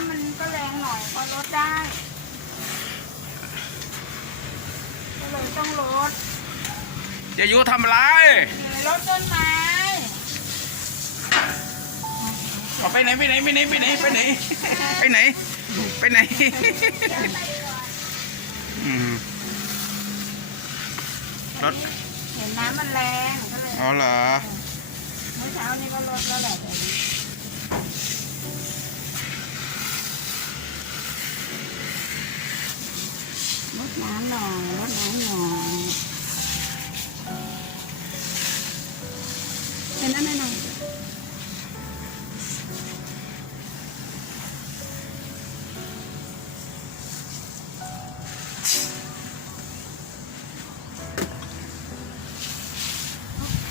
ำมันก็แรงหน่อยพอลดได้ ก็เลยต้องลดจะอยู่ทำอะไรลดต้นไม้เอาไปไหนไปไหนไปไหนไปไหนไปไหนไปไหนไปไหนอืมรถเห็นน้ำมันแรงก็เลยอ๋อเหรอเมื่อเช้านี้ก็ลดแล้วแหละ นี้ลดน้ำหน่อยลดน้ำหน่อยเป็นนั่นหน่อย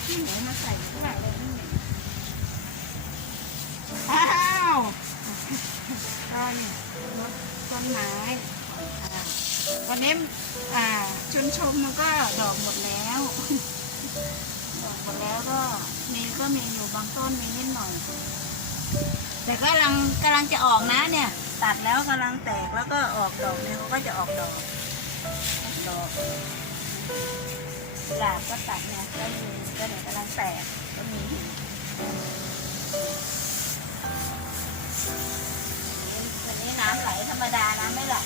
ที่ไหนมาใส่เท่ไหร่เลยนี่อ้าวก็เนี่ยต้นไม้อ่า วันนี้อ่าชุนชมมันก็ดอกหมดแล้ว ดอกหมดแล้วก็มีก็มีอยู่บางต้นมีนิดหน่อย แต่ก็กำลังกำลังจะออกนะเนี่ย ตัดแล้วกำลังแตกแล้วก็ออกดอกเนี่ยเขาก็จะออกดอกออกดอกหลาบก็ตัดเนี่ยก็มีก็เนี่ยกำลังแตกก็มีวันนี้น้ำไหลธรรมดาน้ำไม่ไหล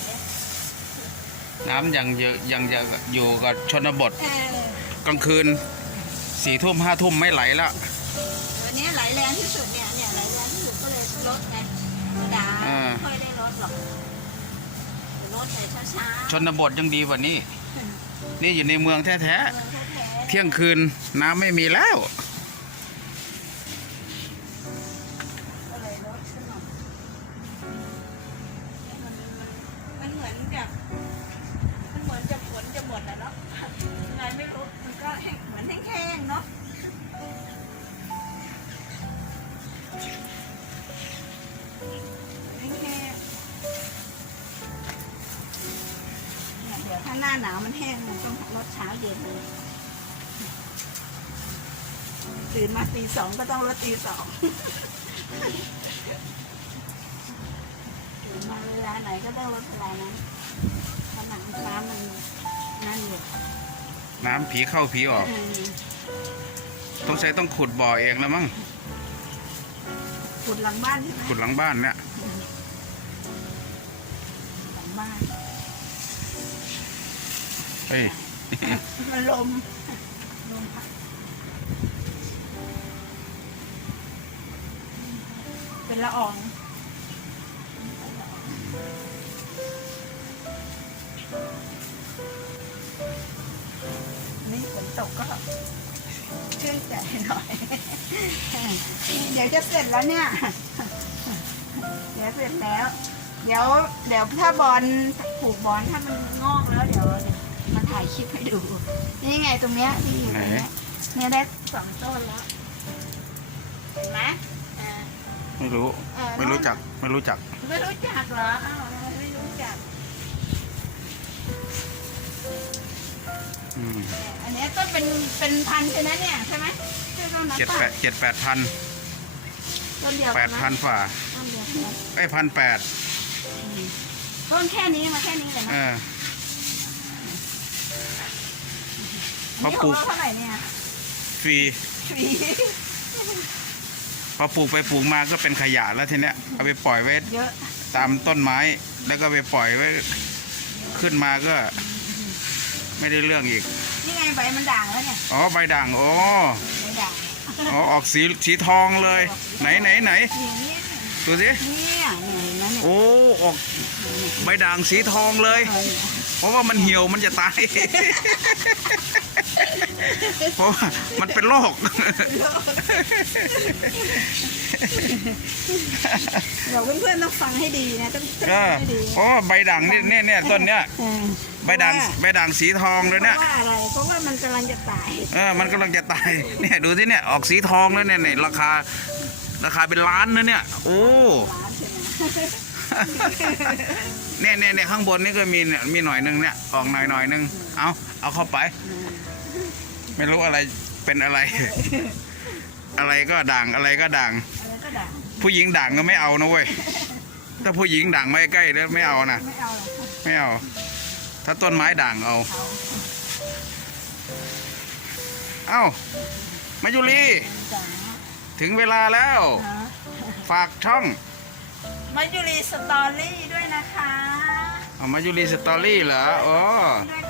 น้ำยังเยอะยังจะอยู่กับชนบทเออกลางคืนสี่ทุ่มห้าทุ่มไม่ไหลแล้ววันนี้ไหลแรงที่สุดเนี่ยเนี่ยไหลแรงที่สุดก็เลยลดไงธรรมดาอ่าไม่ค่อยได้ลดหรอกลดแต่ช้าๆชนบทยังดีกว่านี้ นี่อยู่ในเมืองแท้เมืองแท้ๆๆเที่ยงคืนน้ำไม่มีแล้วก็เลยลดขึ้นหน่อยมันมันเหมือนกับมันเหมือน จะฝนจะหมดแล้วเนาะไงไม่รู้มันก็แห้งเหมือนแห้งๆเนาะแห้งๆเนี่ยเดี๋ยวถ้าหน้าหนาวมันแห้งมันต้องลดเช้าเย็นเลยตื่นมาตีสองก็ต้องลดตีสองตื่นมาเวลาไหนก็ต้องลดเวลานั้น นั่นอยู่น้ำผีเข้าผีออกอืมต้องใช้ต้องขุดบ่อเองแล้วมั้ง ขุดหลังบ้านใช่ไหมขุดหลังบ้านเนี่ย หลังบ้านเฮ้ย มันลม ลมพัดเป็นละออง ตกก็ชื่นใจหน่อย เดี๋ยวจะเสร็จแล้วเนี่ย เดี๋ยวเสร็จแล้ว เดี๋ยวเดี๋ยวถ้าบอลผูกบอลถ้ามันงอกแล้วเดี๋ยวมาถ่ายคลิปให้ดู นี่ไงตรงเนี้ยที่อยู่ตรงเนี้ยเนี่ยได้สองต้นแล้ว เห็นไหมอ่าไม่รู้เออไม่รู้จัก ไม่รู้จัก ไม่รู้จักเหรออ้าวไม่รู้จัก อืมอันเนี้ยต้นเป็นเป็นพันใช่ไหมเนี่ยใช่ไหมชื่อต้นนั้นเจ็ดป่ะแปดเจ็ดแปดพันต้นเดียวแปกัดนไหมพันฝ่าต้นเดียวกันไหมไอ้พันแปดต้นแค่นี้มาแค่นี้เลยเอนะอ อันพอนี้ปลูกของเราเท่าไหร่เนี่ยฟรีฟรีพอปลูกไปปลูกมาก็เป็นขยะแล้วทีเนี้ยเอาไปปล่อยไว้เยอะตามต้นไม้ แล้วก็ไปปล่อยไว้ ขึ้นมาก็ ไม่ได้เรื่องอีก นี่ไงใบมันด่างแล้วเนี่ยอ๋อใบด่างอ๋อใบด่างอ๋อออกสีสีทองเลย ไหนไหนไหนอย่างนี้ดูสิเนี่ยเนี่ยเห็นไหมเนี่ยโอ้ออกใบด่างสีทองเลยเออเนี่ยเพราะว่ามันเหี่ยวมันจะตายเพราะว่ามันเป็นโรคเดี๋ยวเพื่อนๆต้องฟังให้ดีนะต้องต้องเอฟัองให้ดีอ๋อใบด่างเนี่ยเนี่ยเนี่ยต้นเนี้ยเออ ใบด่างใบด่างสีทองเลยเนี่ย เพราะว่าอะไรเพราะว่ามันกำลังจะตายเออ มันกำลังจะตาย เนี่ยดูสิเนี่ยออกสีทองแล้วเนี่ยเนี่ยราคา ราคาเป็นล้านนะเนี่ย โอ้ ร้านใช่ไหมเนี่ยเนี่ยเนี่ยข้างบนนี่ก็มีเนี่ยมีหน่อยหนึงเนี่ยออกหน่อยหน่อยหนึง เอาเอาเข้าไป ไม่รู้อะไรเป็นอะไร อะไรก็ด่างอะไรก็ด่าง อะไรก็ด่างผู้หญิงด่างก็ไม่เอานะเว้ย ถ้าผู้หญิงด่างไม่ใกล้แล้วไม่เอานะ ไม่เอาหรอกไม่เอา ถ้าต้นไม้ด่างเอาเอาเอ้ามายุรีจ๋าถึงเวลาแล้วฮะฝากช่องมายุรีสตอรี่ด้วยนะคะเอามายุรีสตอรี่เหรออ๋อด้วย